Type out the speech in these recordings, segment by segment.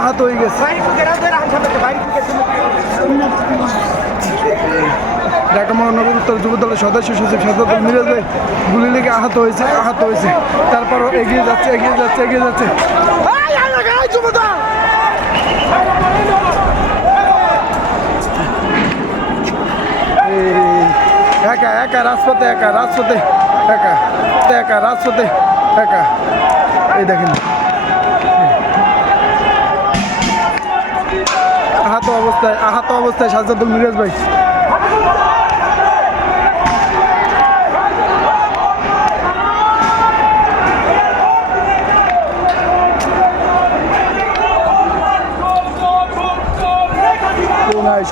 আহত হয়ে গেছে। ঢাকা মহানগর উত্তর যুব দলের সদস্য সচিব সাজাদুল মিরাজ ভাই গুলি লেগে আহত হয়েছে আহত হয়েছে। তারপরও এগিয়ে যাচ্ছে এগিয়ে যাচ্ছে এগিয়ে যাচ্ছে। একা একা রাজপথে একা রাজপথে একা একা রাজপথে একা। এই দেখেন। আহত অবস্থায় আহত অবস্থায় সাজাদুল মিরাজ ভাই।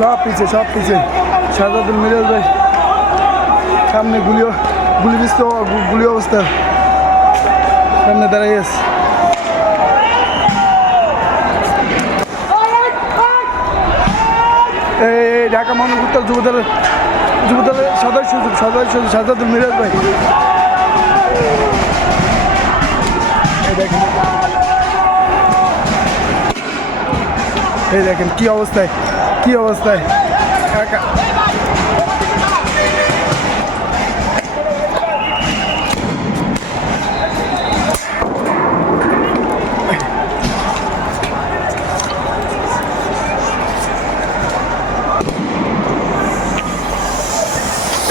সব পিছে সব পিছে। সাজাদুল মিরাজ ভাই, সামনে গুলি গুলিবিস্ত গুলি অবস্থা। সামনে দাঁড়াই আছে এই এই ঢাকা মহানগর যুবদলের যুবদলের সদস্য সদস্য সাজাদুল মিরাজ ভাই। দেখেন। এই দেখেন, কি অবস্থায় কি অবস্থায়?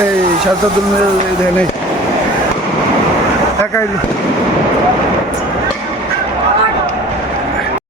এই সাজাদুল মিরাজ এই দেখেন একাই